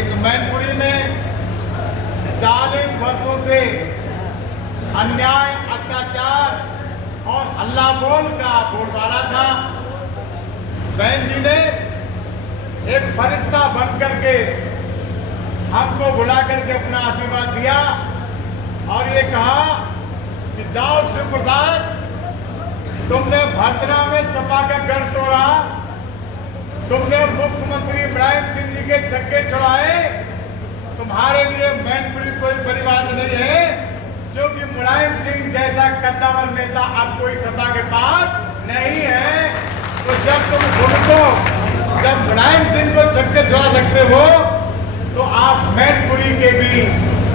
इस मैनपुरी में 40 वर्षों से अन्याय, अत्याचार और हल्ला बोल का बोलबाला था। बहन जी ने एक फरिश्ता बन करके हमको बुला करके अपना आशीर्वाद दिया और ये कहा कि जाओ शिव प्रसाद, तुमने भरतना में सपा का गढ़ तोड़ा, तुमने मुख्यमंत्री मुलायम सिंह जी के छक्के छुड़ाए, तुम्हारे लिए मैनपुरी कोई बड़ी बात नहीं है, क्योंकि मुलायम सिंह जैसा कद्दावर नेता अब कोई सपा के पास नहीं है। तो जब तुम उनको, जब मुलायम सिंह को छक्के छुड़ा सकते हो, तो आप मैनपुरी के भी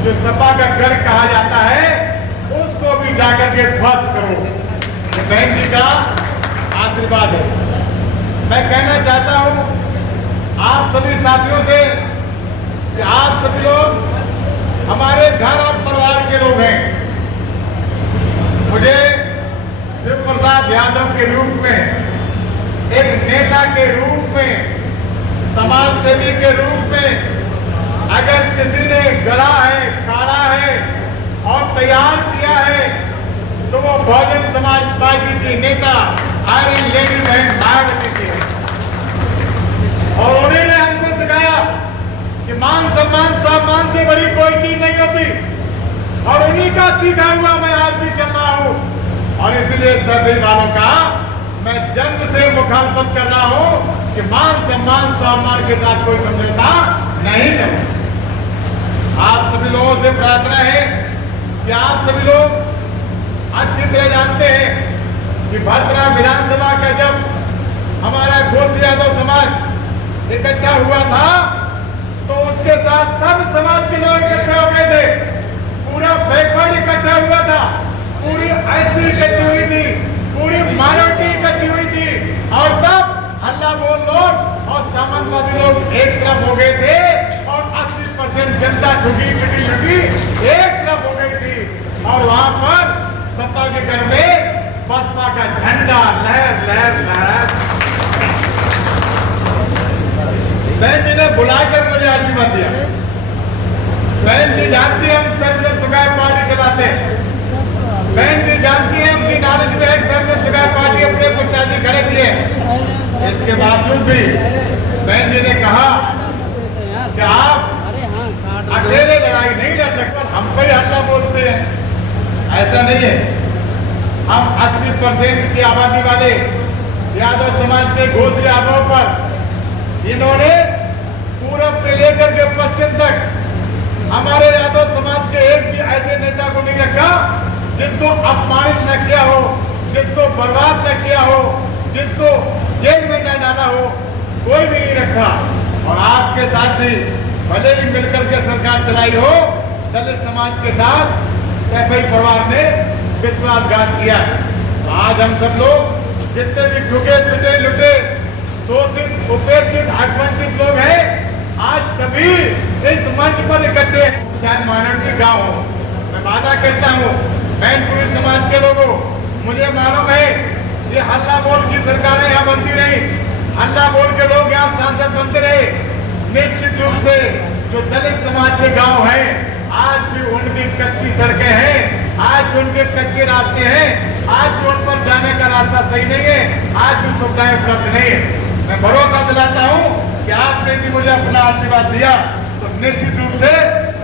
जो सपा का गढ़ कहा जाता है उसको भी जाकर के ध्वस्त करो। ये बहन जी का आशीर्वाद है। मैं कहना चाहता हूं आप सभी साथियों से कि आप सभी लोग हमारे घर और परिवार के लोग हैं। मुझे शिव प्रसाद यादव के रूप में, एक नेता के रूप में, समाज सेवी के रूप में अगर किसी ने गढ़ा है, काढ़ा है और तैयार किया है तो वो बहुजन समाज पार्टी की नेता आयरन लेडी बहन मायावती की है। और उन्होंने हमको सिखाया कि मान सम्मान सम्मान से बड़ी कोई चीज नहीं होती, और उन्हीं का सीखा हुआ मैं आज भी चल रहा हूं। और इसलिए सभी वालों का मैं जन्म से मुखालफत कर रहा हूं कि मान सम्मान सम्मान के साथ कोई समझौता नहीं करें। आप सभी लोगों से प्रार्थना है कि आप सभी लोग अच्छी तरह जानते हैं कि भरतना विधानसभा का जब हमारा घोष यादव समाज इकट्ठा हुआ था तो उसके साथ सब समाज के लोग इकट्ठा हो गए थे, पूरा बैकवर्ड इकट्ठा हुआ था, पूरी एससी इकट्ठी हुई थी, पूरी माइनॉरिटी इकट्ठी हुई थी, और तब हल्ला बोल लोग और सामंतवादी लोग एक तरफ हो गए थे और 80% जनता ठुकी पिटी लुटी एक तरफ हो गई थी। और वहां पर सपा के गढ़ में बसपा का झंडा लहर लहर लहर। बहन जी ने बुलाकर मुझे आशीर्वाद दिया। बहन जी जानती है हम सर्व सुखाय पार्टी चलाते हैं। बहन जी जानती है हम नॉलेज में एक सर्व सुखाय पार्टी अपने प्रत्याशी खड़े किए। इसके बावजूद भी बहन जी ने कहा कि आप अकेले लड़ाई नहीं लड़ सकते, हम पर हल्ला बोलते हैं। ऐसा नहीं है। हम 80% की आबादी वाले यादव समाज के घोष यादव पर इन्होंने पूरब से लेकर के पश्चिम तक हमारे यादव समाज के एक भी ऐसे नेता को नहीं रखा जिसको अपमानित न किया हो, जिसको बर्बाद न किया हो, जिसको जेल में न डाला हो, कोई भी नहीं रखा। और आपके साथ भी भले ही मिलकर के सरकार चलाई हो, दलित समाज के साथ सैफई परिवार ने विश्वासघात किया। तो आज हम सब लोग जितने भी ठुके पिटे लुटे शोषित उपेक्षित आक्रांतित लोग हैं, आज सभी इस मंच पर इकट्ठे हैं। चाहे माइनॉरिटी गांव हो, मैं वादा करता हूँ मैनपुरी समाज के लोगों, मुझे मालूम है ये हल्ला बोल की सरकारें यहाँ बनती रही, हल्ला बोल के लोग यहाँ सांसद बनते रहे। निश्चित रूप से जो दलित समाज के गांव हैं आज भी उनकी कच्ची सड़कें हैं, आज भी उनके कच्चे रास्ते हैं, आज भी उन पर जाने का रास्ता सही नहीं है, आज भी सुविधाएं उपलब्ध नहीं है। मैं भरोसा दिलाता हूं कि आपने यदि मुझे अपना आशीर्वाद दिया तो निश्चित रूप से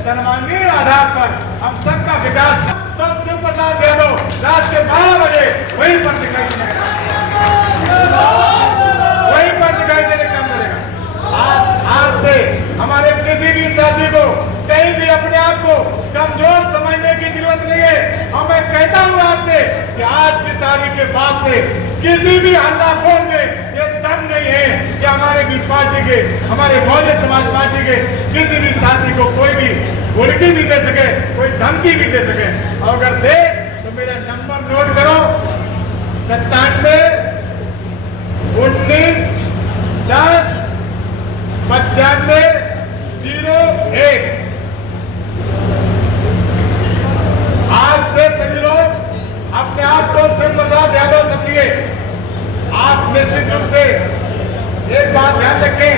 सर्वांगीण आधार पर हम सबका विकास तो शिव प्रसाद यादव रात के 12 बजे वहीं पर दिखाई देगा, वहीं पर दिखाई देने का मिलेगा। आज से हमारे किसी भी साथी को कहीं भी अपने आप को कमजोर समझने की जरूरत नहीं है। और मैं कहता हूं आपसे कि आज की तारीख के बाद से किसी भी हल्ला बोल में ये दम नहीं है कि हमारे भी पार्टी के, हमारे बहुजन समाज पार्टी के किसी भी साथी को कोई भी हुड़की भी दे सके, कोई धमकी भी दे सके। और अगर दे तो मेरा नंबर नोट करो, 97 19 10 95 01। आज से सभी लोग अपने आप को शिव प्रसाद यादव समझिए। आप निश्चित रूप से एक बात ध्यान रखें,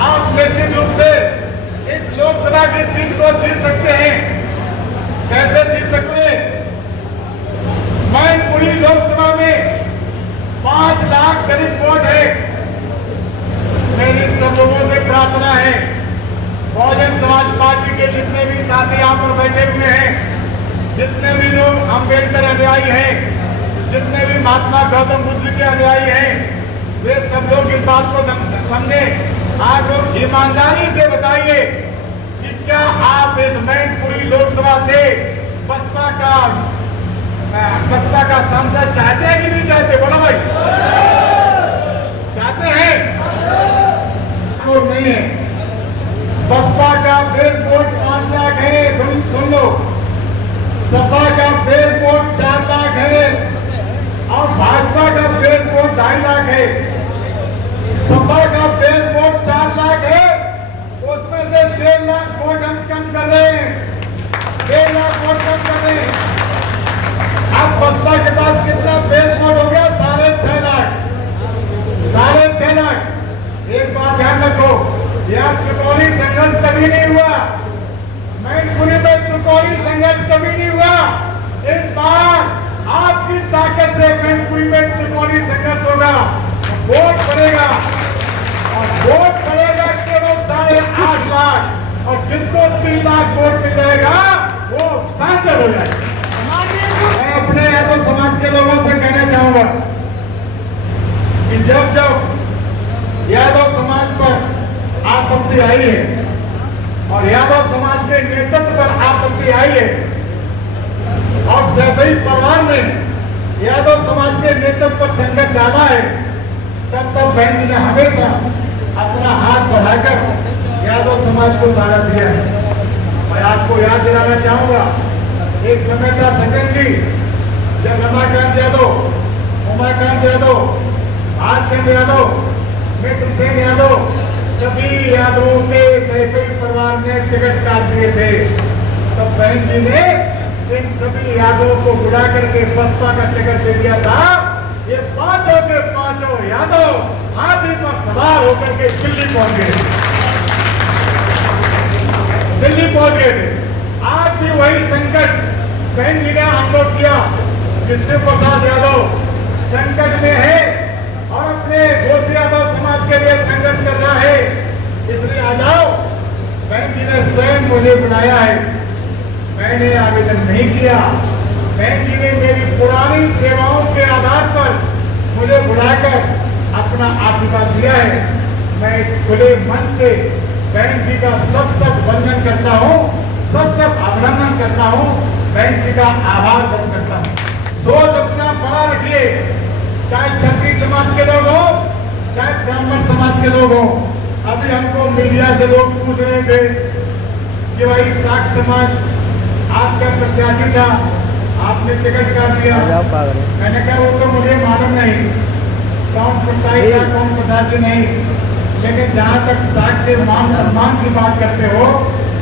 आप निश्चित रूप से इस लोकसभा की सीट को जीत सकते हैं। कैसे जीत सकते हैं? मैनपुरी लोकसभा में 5 लाख दलित वोट है। मेरी सब लोगों से प्रार्थना है, बहुजन समाज पार्टी के जितने भी साथी यहाँ पर बैठे हुए हैं, जितने भी लोग अंबेडकर अनुयायी हैं, जितने भी महात्मा गौतम बुद्ध के अनुयायी हैं, वे सब लोग इस बात को समझे। आप लोग ईमानदारी से बताइए कि क्या आप इस मैनपुरी लोकसभा से बसपा का सांसद चाहते हैं कि नहीं चाहते? बोलो भाई, चाहते हैं? तो नहीं है। बसपा का बेस वोट 5 लाख है, सुन लो। सपा का बेस वोट 4 लाख है और भाजपा का बेस वोट 2.5 लाख है। सपा का बेस वोट 4 लाख है, उसमें से 1.5 लाख वोट हम कम कर रहे हैं। 1.5 लाख वोट कम कर रहे हैं। अब बसपा के पास कितना बेस वोट हो गया? 6.5 लाख। 6.5 लाख। एक बात ध्यान रखो, यह त्रिकोणीय संघर्ष कभी नहीं हुआ। मैनपुरी में त्रिकोणीय संघर्ष कभी नहीं हुआ। इस बार आपकी ताकत से मैनपुरी में त्रिकोणीय संघर्ष होगा। वोट पड़ेगा और वोट पड़ेगा केवल 8.5 लाख, और जिसको 3 लाख वोट मिल जाएगा वो सांसद हो जाएगा। मैं अपने यादव समाज के लोगों से कहना चाहूंगा कि जब यादव समाज पर आपत्ति आई है और यादव समाज के नेतृत्व पर आपत्ति आई है और सैफई परिवार ने यादव समाज के नेतृत्व पर संकट डाला है, तब बहन जी ने हमेशा अपना हाथ बढ़ाकर यादव समाज को सहारा दिया है। मैं आपको याद दिलाना चाहूंगा, एक समय था सचिन जी, जब रमाकांत यादव, उमाकांत यादव, भालचंद्र यादव, मित्र सिंह यादव, सभी यादवों के सैफई परिवार ने टिकट काट दिए थे, तब बहन जी ने इन सभी यादवों को बुला करके बसपा का टिकट दे दिया था। ये पांचों के पांचों यादव हाथी पर सवार होकर के दिल्ली पहुंच गए थे। आज भी वही संकट बहन जी ने अनुभव किया कि शिव प्रसाद यादव संकट में है और अपने घोष यादव समाज के लिए संघर्ष कर रहा है, इसलिए आ जाओ। बहन जी ने स्वयं मुझे बुलाया है, मैंने आवेदन नहीं किया। बहन जी ने मेरी पुरानी सेवाओं के आधार पर मुझे बुलाकर अपना आशीर्वाद दिया है। मैं इस खुले मन से बहन जी का सत वंदन करता हूँ, सत अभिनंदन करता हूँ, बहन जी का आभार व्यक्त करता हूँ। सोच अपना बड़ा रखिए, चाहे क्षत्रिय समाज के लोग हो, चाहे ब्राह्मण समाज के लोग हो। अभी हमको मीडिया से लोग पूछ रहे थे कि भाई साख समाज आपका प्रत्याशी था, आपने टिकट काट दिया। मैंने कहा वो तो मुझे मालूम नहीं कौन प्रत्याशी था कौन प्रत्याशी नहीं, लेकिन जहाँ तक साख के मान सम्मान की बात करते हो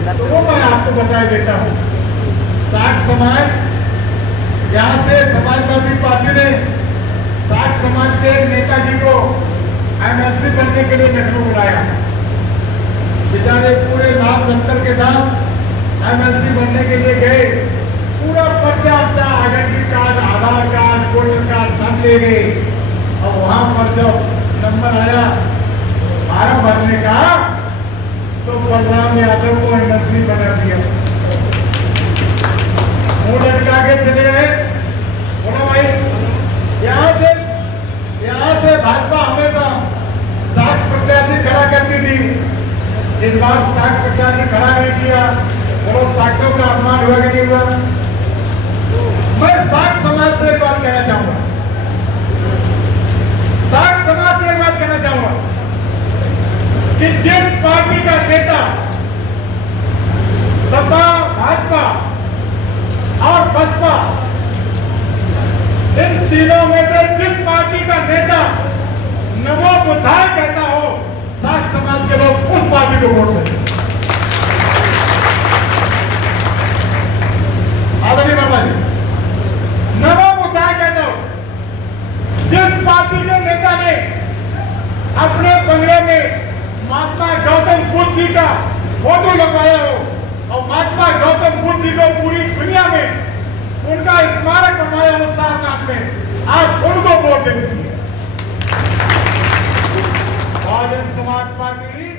तो वो मैं आपको बता देता हूँ। साख समाज, यहाँ से समाजवादी पार्टी ने साख समाज के नेताजी को एमएलसी बनने के लिए लखनऊ बुलाया। बेचारे पूरे लाभ लश्कर के साथ एमएलसी बनने के लिए गए, पूरा पर्चा आइडेंटिटी कार्ड, आधार कार्ड, वोटर कार्ड सब ले गए। और वहां पर जब नंबर आया फार्म भरने का, तो बलराम यादव को एमएलसी बना दिया। मुंह लटका के चले गए। बोला भाई यहाँ से भाजपा हमेशा साख प्रत्याशी खड़ा करती थी, इस बार साख प्रत्याशी खड़ा नहीं किया। बोलो साखियों का अपमान हुआ कि नहीं हुआ? मैं साख समाज से एक बात कहना चाहूंगा, साख समाज से एक बात कहना चाहूंगा कि जिस पार्टी का नेता सपा, भाजपा और बसपा, इन तीनों में से जिस पार्टी का नेता नमो बुद्धाय कहता हो, साख समाज के लोग उस पार्टी को वोट देते। आदरणीय बाबा जी, नमो बुद्धाय कहता हो, जिस पार्टी के नेता ने अपने बंगले में महात्मा गौतम बुद्ध जी का फोटो लगवाया हो और महात्मा गौतम बुद्ध जी को पूरी दुनिया में उनका स्मारक बनवाया हो सारनाथ में, आप उनको वोट दे दीजिए। बहुजन समाज पार्टी